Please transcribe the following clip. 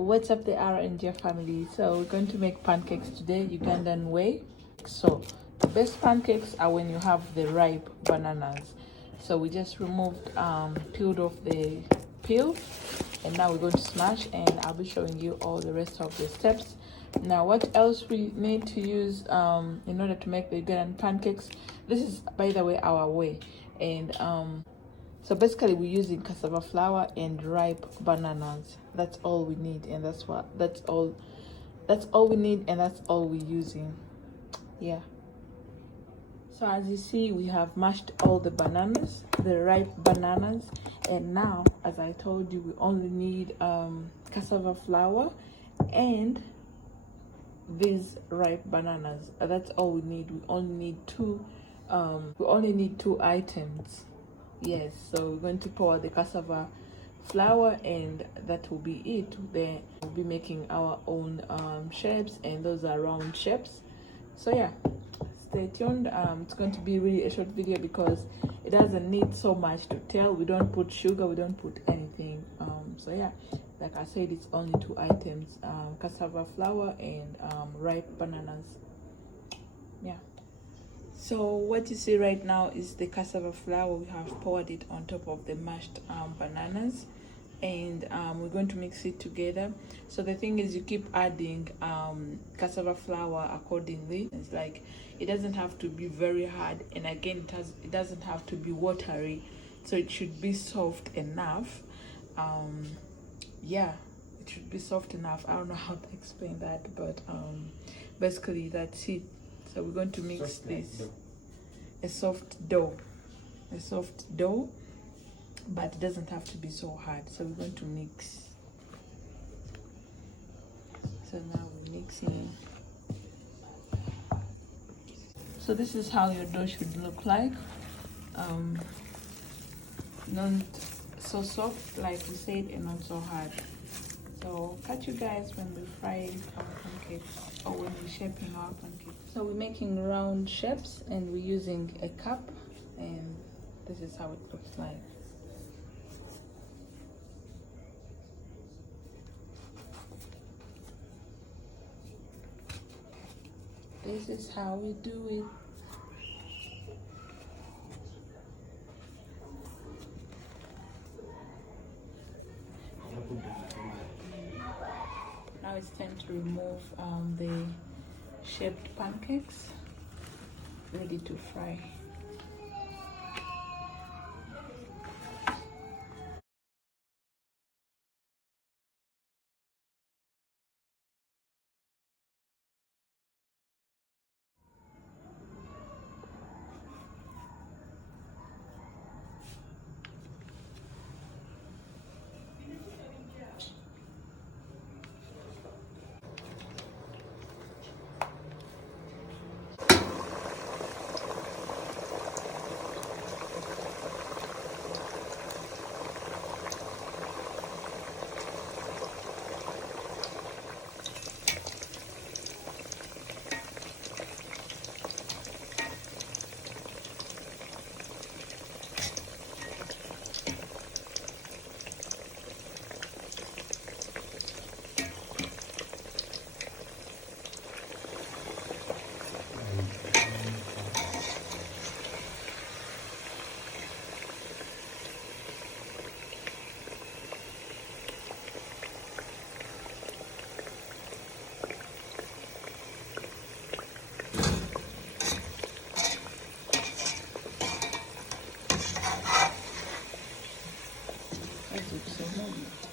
What's up, the India family? So we're going to make pancakes today, Ugandan way. So the best pancakes are when you have the ripe bananas. So we just removed, peeled off the peel, and now we're going to smash, and I'll be showing you all the rest of the steps. Now, what else we need to use in order to make the Ugandan pancakes? This is, by the way, our way, and so basically we're using cassava flour and ripe bananas. That's all we need, and that's all we need, and that's all we're using. Yeah. So as you see, we have mashed all the bananas, the ripe bananas, and now, as I told you, we only need cassava flour and these ripe bananas. That's all we need. We only need two items. Yes, so we're going to pour the cassava flour, and that will be it. Then we'll be making our own shapes, and those are round shapes. So yeah, stay tuned. It's going to be really a short video because it doesn't need so much to tell. We don't put sugar, we don't put anything. So yeah, like I said, it's only two items: cassava flour and ripe bananas. Yeah. So what you see right now is the cassava flour. We have poured it on top of the mashed bananas, and we're going to mix it together. So the thing is, you keep adding cassava flour accordingly. It's like, it doesn't have to be very hard, and again, it doesn't have to be watery, so it should be soft enough. Yeah, it should be soft enough. I don't know how to explain that, but basically that's it. So we're going to mix this, a soft dough, but it doesn't have to be so hard. So we're going to mix. So now we're mixing. So this is how your dough should look like. Not so soft, like we said, and not so hard. So catch you guys when we fry our pancakes, or when we're shaping our pancakes. So we're making round shapes, and we're using a cup, and this is how it looks like. This is how we do it. Now it's time to remove the shaped pancakes, ready to fry. That looks so good.